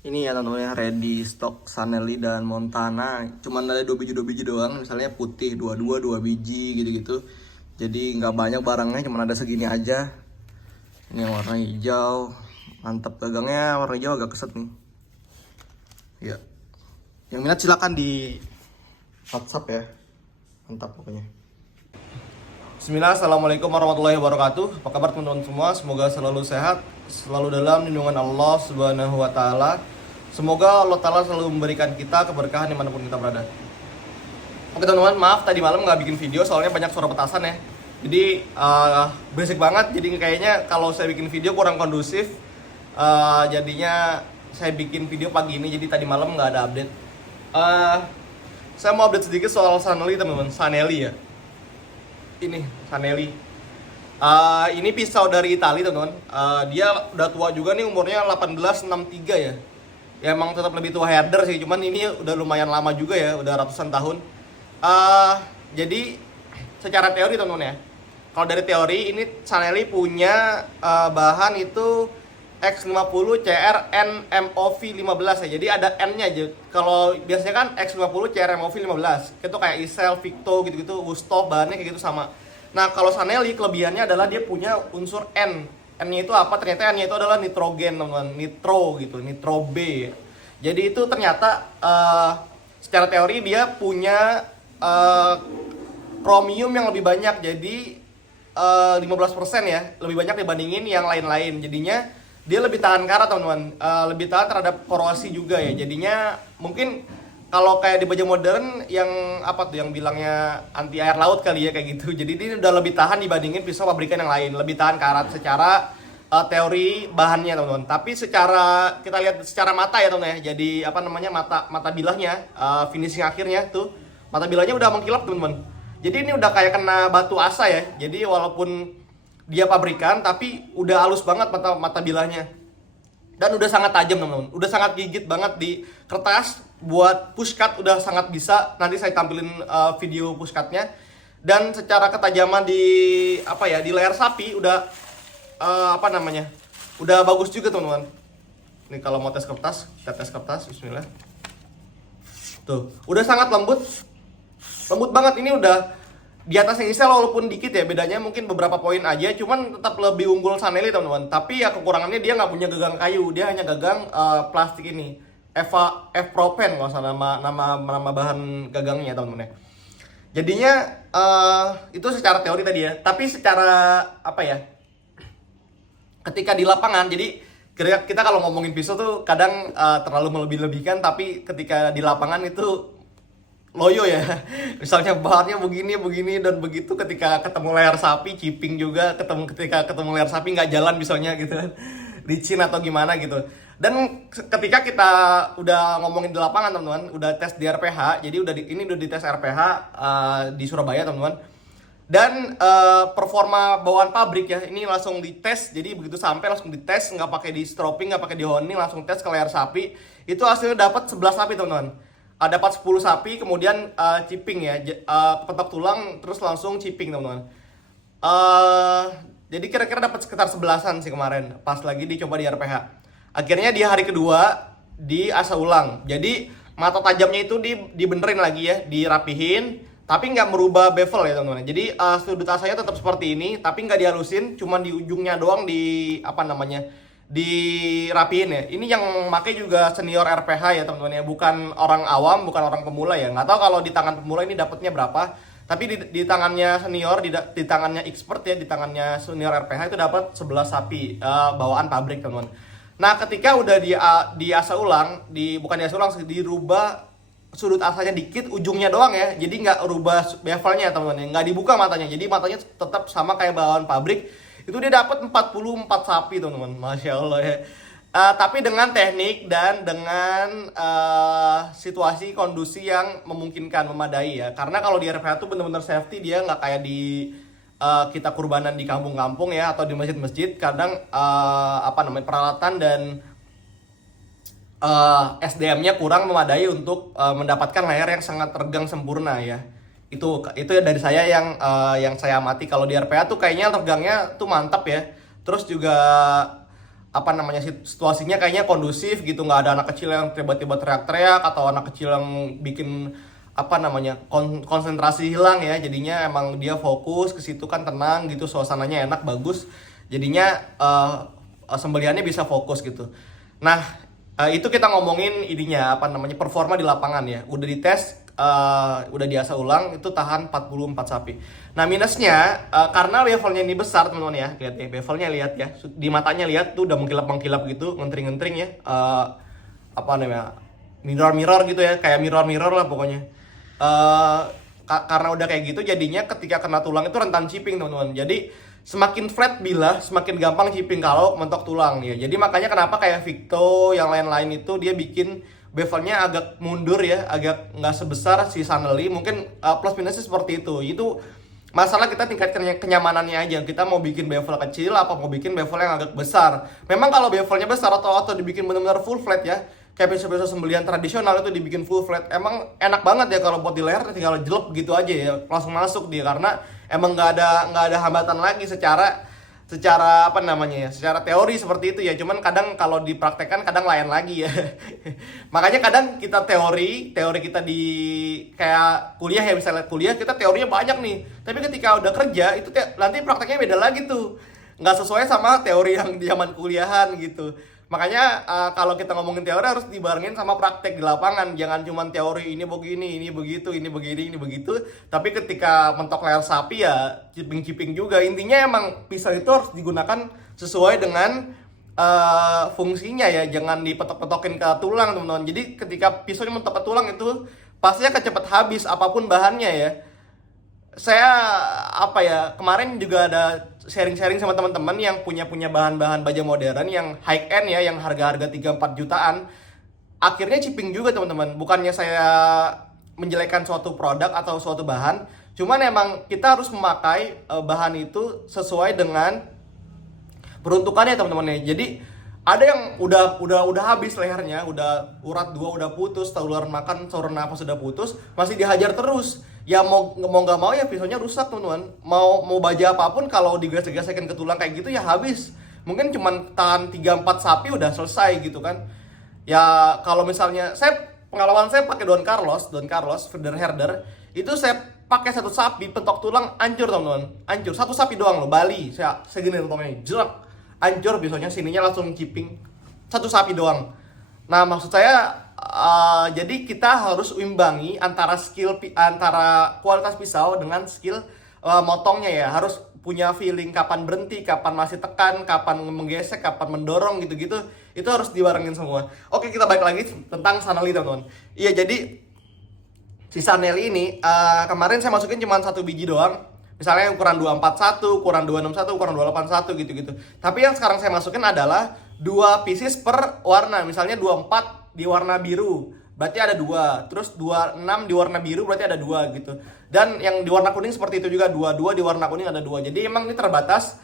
Ini ya teman-teman ya, ready stock Sanelli dan Montana. Cuman ada dua biji doang, misalnya putih dua biji gitu-gitu. Jadi nggak banyak barangnya, cuman ada segini aja. Ini yang warna hijau, mantap gagangnya warna hijau agak keset nih. Ya, yang minat silakan di WhatsApp ya, mantap pokoknya. Bismillah, assalamualaikum warahmatullahi wabarakatuh. Apa kabar teman-teman semua? Semoga selalu sehat, selalu dalam lindungan Allah Subhanahu wa Ta'ala. Semoga Allah Ta'ala selalu memberikan kita keberkahan dimanapun kita berada. Oke teman-teman, maaf tadi malam nggak bikin video soalnya banyak suara petasan ya. Jadi berisik banget. Jadi kayaknya kalau saya bikin video kurang kondusif. Jadinya saya bikin video pagi ini. Jadi tadi malam nggak ada update. Saya mau update sedikit soal Sanelli teman-teman. Sanelli ya. Ini Sanelli. Ini pisau dari Italia teman-teman. Dia udah tua juga nih, umurnya 1863 ya. Ya emang tetap lebih tua herder sih, cuman ini udah lumayan lama juga ya, udah ratusan tahun. Jadi secara teori teman-teman ya, kalau dari teori ini Sanelli punya bahan itu X50 CRNMOV 15 ya. Jadi ada N-nya aja. Kalau biasanya kan X50 CRNMOV 15 itu kayak Isel, Victo gitu-gitu, Gusto bahannya kayak gitu sama. Nah, kalau Sanelli kelebihannya adalah dia punya unsur N. N-nya itu apa? Ternyata N-nya itu adalah nitrogen, teman-teman. Nitro gitu, nitro B. Jadi itu ternyata secara teori dia punya kromium yang lebih banyak. Jadi 15% ya, lebih banyak dibandingin yang lain-lain. Jadinya dia lebih tahan karat teman-teman, lebih tahan terhadap korosi juga ya. Jadinya mungkin kalau kayak di baja modern yang apa tuh yang bilangnya anti air laut kali ya kayak gitu. Jadi dia udah lebih tahan dibandingin pisau pabrikan yang lain, lebih tahan karat secara teori bahannya teman-teman. Tapi secara kita lihat secara mata ya teman-teman ya. Jadi apa namanya mata bilahnya, finishing akhirnya tuh mata bilahnya udah mengkilap teman-teman. Jadi ini udah kayak kena batu asa ya. Jadi walaupun dia pabrikan tapi udah halus banget mata bilahnya dan udah sangat tajam teman-teman, udah sangat gigit banget di kertas. Buat pushcut udah sangat bisa, nanti saya tampilin video pushcutnya. Dan secara ketajaman di apa ya, di layar sapi udah apa namanya, udah bagus juga teman-teman. Nih kalau mau tes kertas, kita tes kertas. Bismillah. Tuh udah sangat lembut banget. Ini udah di atas yang Isel walaupun dikit ya, bedanya mungkin beberapa poin aja, cuman tetap lebih unggul Sanelli teman-teman. Tapi ya kekurangannya dia nggak punya gagang kayu, dia hanya gagang plastik ini, F-Propen nggak usah nama bahan gagangnya teman-teman ya. Jadinya itu secara teori tadi ya, tapi secara apa ya, ketika di lapangan, jadi kita kalau ngomongin pisau tuh kadang terlalu melebih-lebihkan, tapi ketika di lapangan itu loyo ya. Misalnya bahannya begini dan begitu, ketika ketemu layar sapi ciping juga, ketika ketemu layar sapi nggak jalan misalnya gitu kan, licin atau gimana gitu. Dan ketika kita udah ngomongin di lapangan teman-teman, udah tes di RPH, jadi ini udah dites RPH di Surabaya teman-teman. Dan performa bawaan pabrik ya, ini langsung dites. Jadi begitu sampai langsung dites, nggak pakai di stropping, nggak pakai di honing, langsung tes ke layar sapi. Itu hasilnya dapat 11 sapi teman-teman. Dapat 10 sapi, kemudian chipping ya, petok tulang, terus langsung chipping teman-teman. Jadi kira-kira dapat sekitar 11-an sih kemarin, pas lagi dicoba di RPH. Akhirnya di hari kedua di asa ulang. Jadi mata tajamnya itu dibenerin lagi ya, dirapihin, tapi nggak merubah bevel ya teman-teman. Jadi sudut asanya tetap seperti ini, tapi nggak dihalusin, cuman di ujungnya doang di apa namanya, dirapiin ya. Ini yang pakai juga senior RPH ya teman-teman ya, bukan orang awam, bukan orang pemula ya. Nggak tahu kalau di tangan pemula ini dapatnya berapa, tapi di tangannya senior, di tangannya expert ya, di tangannya senior RPH itu dapat 11 sapi bawaan pabrik teman-teman. Nah ketika udah di asa ulang, bukan di asa ulang sih, dirubah sudut asanya dikit, ujungnya doang ya, jadi nggak rubah bevelnya teman-teman, nggak dibuka matanya, jadi matanya tetap sama kayak bawaan pabrik. Itu dia dapat 44 sapi teman-teman, masya Allah ya. Tapi dengan teknik dan dengan situasi kondisi yang memungkinkan, memadai ya. Karena kalau di RPH tuh bener-bener safety, dia nggak kayak di kita kurbanan di kampung-kampung ya, atau di masjid-masjid. Kadang apa namanya, peralatan dan SDM-nya kurang memadai untuk mendapatkan layar yang sangat tegang sempurna ya. Itu ya dari saya yang saya amati. Kalau di RPA tuh kayaknya tegangnya tuh mantap ya. Terus juga apa namanya, situasinya kayaknya kondusif gitu, nggak ada anak kecil yang tiba-tiba teriak-teriak atau anak kecil yang bikin apa namanya, konsentrasi hilang ya. Jadinya emang dia fokus ke situ kan, tenang gitu, suasananya enak, bagus, jadinya sembelihannya bisa fokus gitu. Nah, itu kita ngomongin ininya apa namanya, performa di lapangan ya, udah dites, udah diasah ulang, itu tahan 44 sapi. Nah minusnya, karena bevelnya ini besar teman-teman ya, lihat ya, bevelnya lihat ya, di matanya lihat tuh udah mengkilap-mengkilap gitu, ngentring-ngentring ya, apa namanya, mirror-mirror gitu ya, kayak mirror-mirror lah pokoknya. Karena udah kayak gitu, jadinya ketika kena tulang itu rentan chipping teman-teman. Jadi semakin flat bilah, semakin gampang chipping kalau mentok tulang ya. Jadi makanya kenapa kayak Victo yang lain-lain itu dia bikin bevelnya agak mundur ya, agak nggak sebesar si Sanely. Mungkin plus minusnya seperti itu. Itu masalah kita tingkat kenyamanannya aja. Kita mau bikin bevel kecil apa mau bikin bevel yang agak besar. Memang kalau bevelnya besar atau dibikin benar-benar full flat ya, kayak besok-besok sembelihan tradisional itu dibikin full flat, emang enak banget ya kalau buat di leher, tinggal jelek gitu aja ya, langsung masuk dia, karena emang nggak ada hambatan lagi secara apa namanya ya, secara teori seperti itu ya. Cuman kadang kalau dipraktekkan kadang lain lagi ya. Makanya kadang kita teori kita di kayak kuliah ya, misalnya kuliah kita teorinya banyak nih, tapi ketika udah kerja itu nanti prakteknya beda lagi tuh, nggak sesuai sama teori yang di zaman kuliahan gitu. Makanya kalau kita ngomongin teori harus dibarengin sama praktek di lapangan. Jangan cuma teori ini begini, ini begitu, ini begini, ini begitu. Tapi ketika mentok leher sapi ya chipping-chipping juga. Intinya emang pisau itu harus digunakan sesuai dengan fungsinya ya. Jangan dipetok-petokin ke tulang teman-teman. Jadi ketika pisaunya mentok ke tulang itu pastinya kecepet habis apapun bahannya ya. Saya apa ya, kemarin juga ada sharing-sharing sama teman-teman yang punya bahan-bahan baja modern yang high end ya, yang harga-harga 3-4 jutaan. Akhirnya chipping juga teman-teman. Bukannya saya menjelekkan suatu produk atau suatu bahan, cuman emang kita harus memakai bahan itu sesuai dengan peruntukannya teman-teman ya. Jadi ada yang udah habis lehernya, udah urat 2 udah putus, saluran makan, saluran napas sudah putus, masih dihajar terus. Ya mau nggak mau ya pisaunya rusak teman-teman. Mau baja apapun kalau digesek-gesekin ke tulang kayak gitu ya habis. Mungkin cuman tahan 3-4 sapi udah selesai gitu kan. Ya kalau misalnya pengalaman saya pakai Don Carlos feeder herder, itu saya pakai satu sapi pentok tulang hancur teman-teman. Hancur satu sapi doang loh, Bali. Saya segini umpamanya jerak. Hancur pisaunya, sininya langsung chipping. Satu sapi doang. Nah, maksud saya jadi kita harus imbangi antara antara kualitas pisau dengan skill motongnya ya. Harus punya feeling kapan berhenti, kapan masih tekan, kapan menggesek, kapan mendorong gitu-gitu. Itu harus dibarengin semua. Oke, kita balik lagi tentang Sanely teman-teman. Iya, jadi si Sanely ini kemarin saya masukin cuma 1 biji doang. Misalnya ukuran 241, ukuran 261, ukuran 281 gitu-gitu. Tapi yang sekarang saya masukin adalah 2 pieces per warna. Misalnya 24 di warna biru, berarti ada 2. Terus 26 di warna biru berarti ada 2 gitu. Dan yang di warna kuning seperti itu juga, 22 di warna kuning ada 2. Jadi emang ini terbatas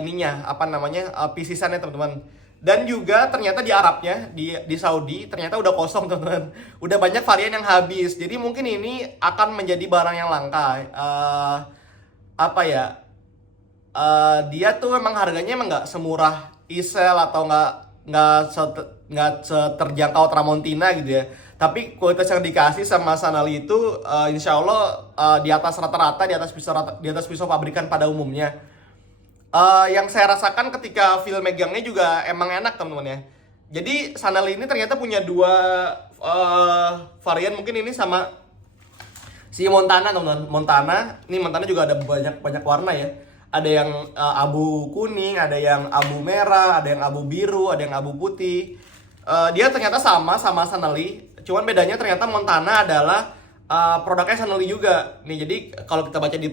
ininya, apa namanya, piecesannya teman-teman. Dan juga ternyata di Arabnya, di Saudi ternyata udah kosong teman-teman. Udah banyak varian yang habis. Jadi mungkin ini akan menjadi barang yang langka. Apa ya? Dia tuh emang harganya emang nggak semurah Isel atau nggak seterjangkau Tramontina gitu ya. Tapi kualitas yang dikasih sama Sanely itu insya Allah di atas rata-rata, di atas pisau pabrikan pada umumnya. Yang saya rasakan ketika feel megangnya juga emang enak teman-teman ya. Jadi Sanely ini ternyata punya 2 varian, mungkin ini sama si Montana teman-teman. Ini Montana juga ada banyak warna ya. Ada yang abu kuning, ada yang abu merah, ada yang abu biru, ada yang abu putih. Dia ternyata sama Sanely, cuman bedanya ternyata Montana adalah produknya Sanely juga. Nih, jadi kalau kita baca di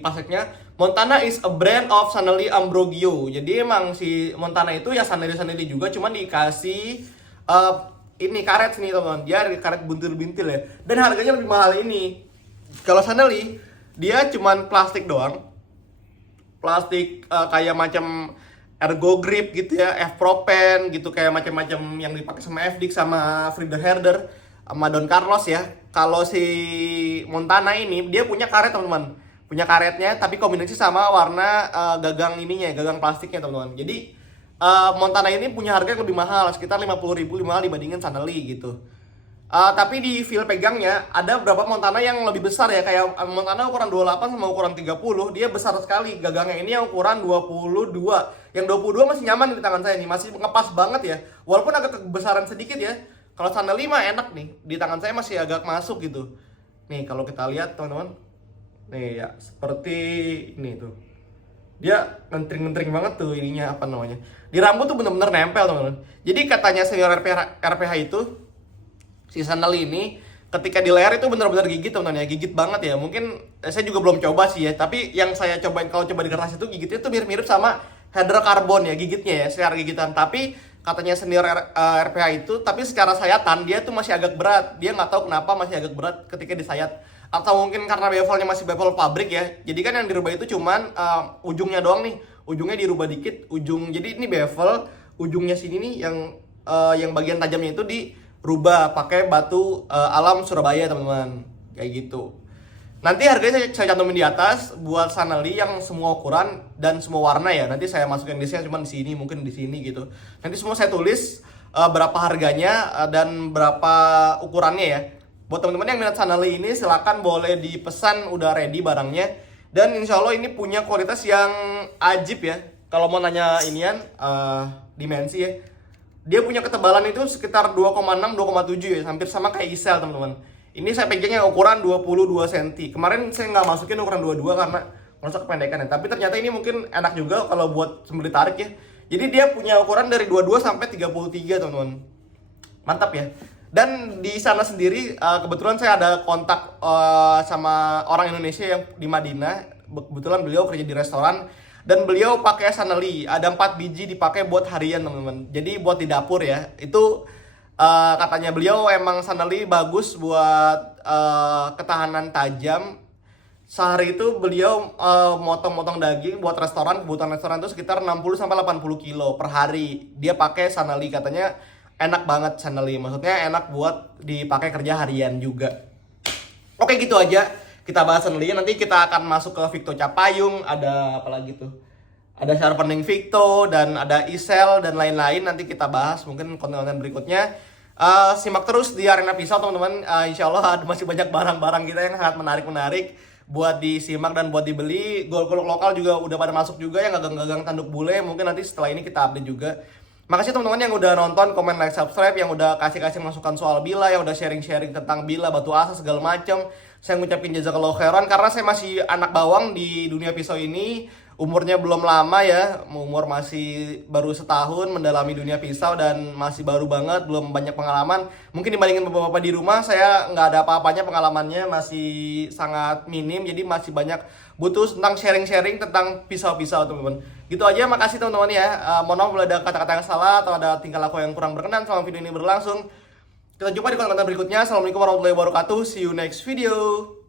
plastiknya, Montana is a brand of Sanely Ambrogio. Jadi emang si Montana itu ya Sanely juga, cuman dikasih ini karet sini teman-teman. Dia ada karet buntil-buntil ya. Dan harganya lebih mahal ini. Kalau Sanely dia cuman plastik doang. Plastik kayak macam Ergo Grip gitu ya, F-Propen gitu, kayak macam-macam yang dipakai sama FDIC, sama feeder herder, sama Don Carlos ya. Kalau si Montana ini dia punya karet teman-teman, punya karetnya tapi kombinasi sama warna gagang ininya, gagang plastiknya teman-teman. Jadi Montana ini punya harga yang lebih mahal, sekitar 50.000 lebih mahal dibandingin Sanely gitu. Tapi di feel pegangnya ada beberapa Montana yang lebih besar ya, kayak Montana ukuran 28 sama ukuran 30, dia besar sekali. Gagangnya ini yang ukuran 22. Yang 22 masih nyaman di tangan saya nih, masih ngepas banget ya. Walaupun agak kebesaran sedikit ya. Kalau Sanely mah enak nih, di tangan saya masih agak masuk gitu. Nih kalau kita lihat teman-teman, nih ya seperti ini tuh. Dia ngentring-ngentring banget tuh ininya, apa namanya, di rambut tuh bener-bener nempel teman-teman. Jadi katanya senior RPH itu, si Sanely ini ketika di leher itu bener-bener gigit teman-teman ya, gigit banget ya. Mungkin saya juga belum coba sih ya, tapi yang saya cobain kalau coba di kertas itu gigitnya tuh mirip-mirip sama hydrocarbon ya gigitnya ya, secara gigitan. Tapi katanya senior RPH itu, tapi secara sayatan dia tuh masih agak berat. Dia nggak tahu kenapa masih agak berat ketika disayat, atau mungkin karena bevelnya masih bevel pabrik ya. Jadi kan yang dirubah itu cuman ujungnya doang nih, ujungnya dirubah dikit ujung. Jadi ini bevel ujungnya sini nih yang bagian tajamnya itu dirubah pakai batu alam Surabaya teman-teman, kayak gitu. Nanti harganya saya cantumin di atas buat Sanely yang semua ukuran dan semua warna ya. Nanti saya masukin listnya cuma di sini, mungkin di sini gitu. Nanti semua saya tulis berapa harganya dan berapa ukurannya ya. Buat teman-teman yang minat Sanely ini silakan boleh dipesan, udah ready barangnya. Dan insya Allah ini punya kualitas yang ajib ya. Kalau mau nanya inian dimensi ya, dia punya ketebalan itu sekitar 2,6-2,7 ya, hampir sama kayak Isel teman-teman. Ini saya pegangnya ukuran 22 cm. Kemarin saya nggak masukin ukuran 22 karena merasa kependekan ya. Tapi ternyata ini mungkin enak juga kalau buat sembeli tarik ya. Jadi dia punya ukuran dari 22 sampai 33 teman-teman. Mantap ya. Dan di sana sendiri kebetulan saya ada kontak sama orang Indonesia yang di Madinah. Kebetulan beliau kerja di restoran dan beliau pakai Sanely. Ada 4 biji dipakai buat harian teman-teman. Jadi buat di dapur ya. Itu katanya beliau emang Sanely bagus buat ketahanan tajam. Sehari itu beliau motong-motong daging buat restoran, kebutuhan restoran itu sekitar 60 sampai 80 kilo per hari. Dia pakai Sanely, katanya enak banget Sanely. Maksudnya enak buat dipakai kerja harian juga. Oke, gitu aja kita bahas Sanely. Nanti kita akan masuk ke Victo Capayung, ada apa lagi tuh? Ada sharpening Victo dan ada Isel dan lain-lain. Nanti kita bahas mungkin konten-konten berikutnya. Simak terus di Arena Pisau teman-teman. Insya Allah ada masih banyak barang-barang kita yang sangat menarik-menarik buat disimak dan buat dibeli. Golok-golok lokal juga udah pada masuk juga, yang gagang-gagang tanduk bule. Mungkin nanti setelah ini kita update juga. Makasih teman-teman yang udah nonton, komen, like, subscribe, yang udah kasih masukan soal Bila, yang udah sharing-sharing tentang Bila, batu asa segala macam. Saya ngucapin jazakallahu khairan karena saya masih anak bawang di dunia pisau ini. Umurnya belum lama ya, umur masih baru setahun mendalami dunia pisau dan masih baru banget, belum banyak pengalaman. Mungkin dibandingin bapak-bapak di rumah, saya nggak ada apa-apanya, pengalamannya masih sangat minim. Jadi masih banyak butuh tentang sharing-sharing tentang pisau-pisau teman-teman. Gitu aja, makasih teman-teman ya. Mohon maaf kalau ada kata-kata yang salah atau ada tingkah laku yang kurang berkenan selama video ini berlangsung. Kita jumpa di konten berikutnya. Assalamualaikum warahmatullahi wabarakatuh. See you next video.